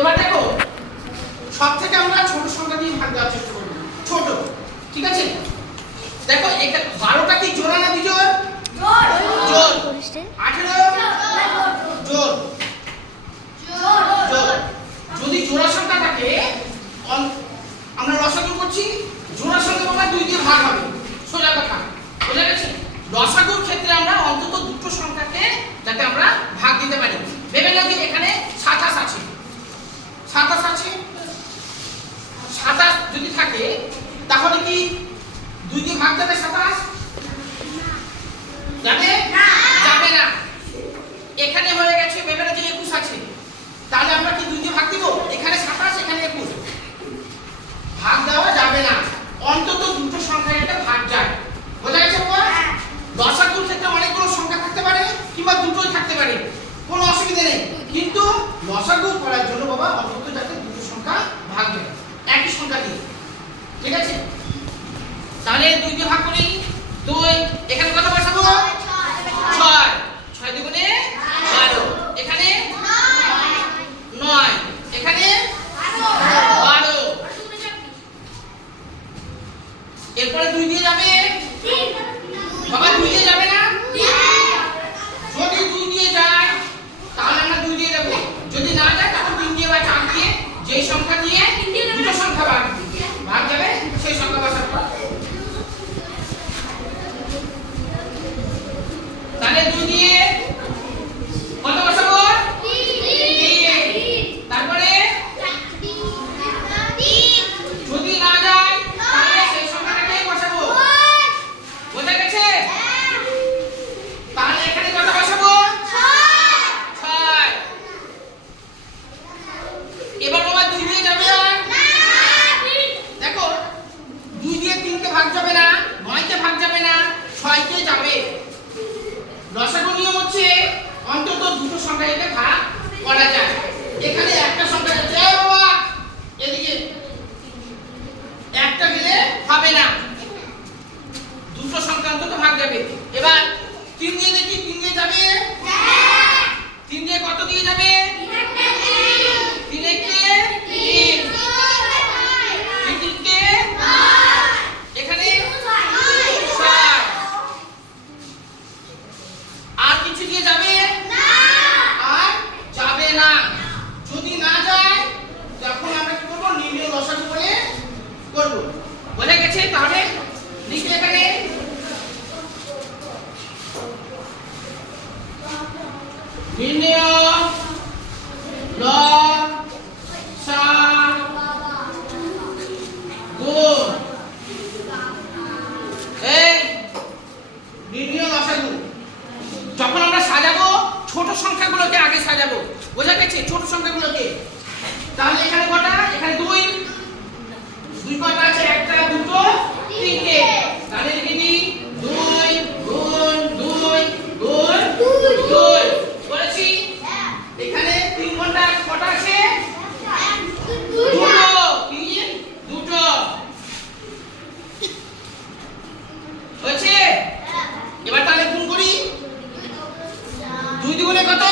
এবার দেখো সব থেকে আমরা ছোট সংখ্যা দিয়ে ভাগ দেওয়ার চেষ্টা করব। ছোট, ঠিক আছে? দেখো এটা বারোটা কি জোড়া না বিজোড় জোর আঠেরো? যদি জোড়া সংখ্যা থাকে আমরা রসাগু করছি, জোড়া সংখ্যা দুই দিয়ে ভাগ হবে সোজা কথা বোঝা গেছে রসাগুর ক্ষেত্রে আমরা অন্তত দুটো সংখ্যাকে যাতে আমরা ভাগ দিতে পারি ভেবে নাও যে এখানে সাতাশ আছে সাতাশ আছে সাতাশ যদি থাকে তাহলে কি দুই দিয়ে ভাগ যাবে সাতাশ যাবে? যাবে না। এখানে হয়ে গেছে ভেবে যে একুশ আছে। তাহলে আমরা কি দুই ভাগ দিব? এখানে সাতাশ এখানে একুশ। ভাগ দেওয়া যাবে না। অন্তত দুটো সংখ্যা একটা ভাগ যায়। বোঝা গেছে বাবা দশাগুর ক্ষেত্রে অনেকগুলো সংখ্যা থাকতে পারে কিংবা দুটোই থাকতে পারে। কোনো অসুবিধা নেই। কিন্তু লসাগু করার জন্য বাবা অন্তত যাতে দুটো সংখ্যা ভাগ যায়। একই সংখ্যা দিয়ে। ঠিক আছে? তাহলে দুই বিভাগ ভাগ করি দুই এখানে কত বসাবো ছয় ছয় দুগুণে বারো এখানে নয় এখানে বারো এরপরে দুই দিয়ে যাবে বাবা দুই দিয়ে যাবে না যদি দুই দিয়ে যায় তাহলে আমরা দুই দিয়ে দেবো যদি না যায় তাহলে তিন দিয়ে বা চার দিয়ে যেই সংখ্যা দিয়ে দুটো সংখ্যা ভাগ ভাগ যাবে সেই সংখ্যা বসাবো তাহলে দুই দিয়ে কত বসাবো তারপরে যদি না যায় তাহলে সেই সংখ্যাটাকেই বসাবো বোঝা গেছে তাহলে এখানে কত বসাবো ছয় এবার বাবা দুই দিয়ে যাবে আর দেখো দুই দিয়ে তিনকে ভাগ যাবে না নয়কে ভাগ যাবে না ছয়কে যাবে। রসাগু নিয়ম হচ্ছে অন্তত দুটো সংখ্যা এতে ভাগ করা যায়। এখানে একটা সংখ্যা যাচ্ছে বাবা! এদিকে। একটা গেলে হবে না। দুটো সংখ্যা অন্তত ভাগ যাবে। এবার তিন দিয়ে যাবে তিন দিয়ে কত দিয়ে যাবে তিন একে তিন তিন তিনকে এখানে ছয় আর যাবে? আর যাবে না। যদি না যায় তখন আমরা কি করব? নিম্ন দশাটি করে করব। বোঝা গেছে তাহলে লিখে এখানে। নির্ণয় যাব। বোঝা গেছে ছোট সংখ্যাগুলোকে? তাহলে এখানে কটা? এখানে দুই। দুই কটা আছে একটা, দুটো, তিনটে। তাহলে লিখে দিই। দুই, গুণ দুই গুণ, দুই। বলেছি? এখানে তিন ঘণ্টা কটা আছে? দুটো। তিন, দুটো। হয়েছে? এবার তাহলে গুণ করি। দুই দুগুণে কত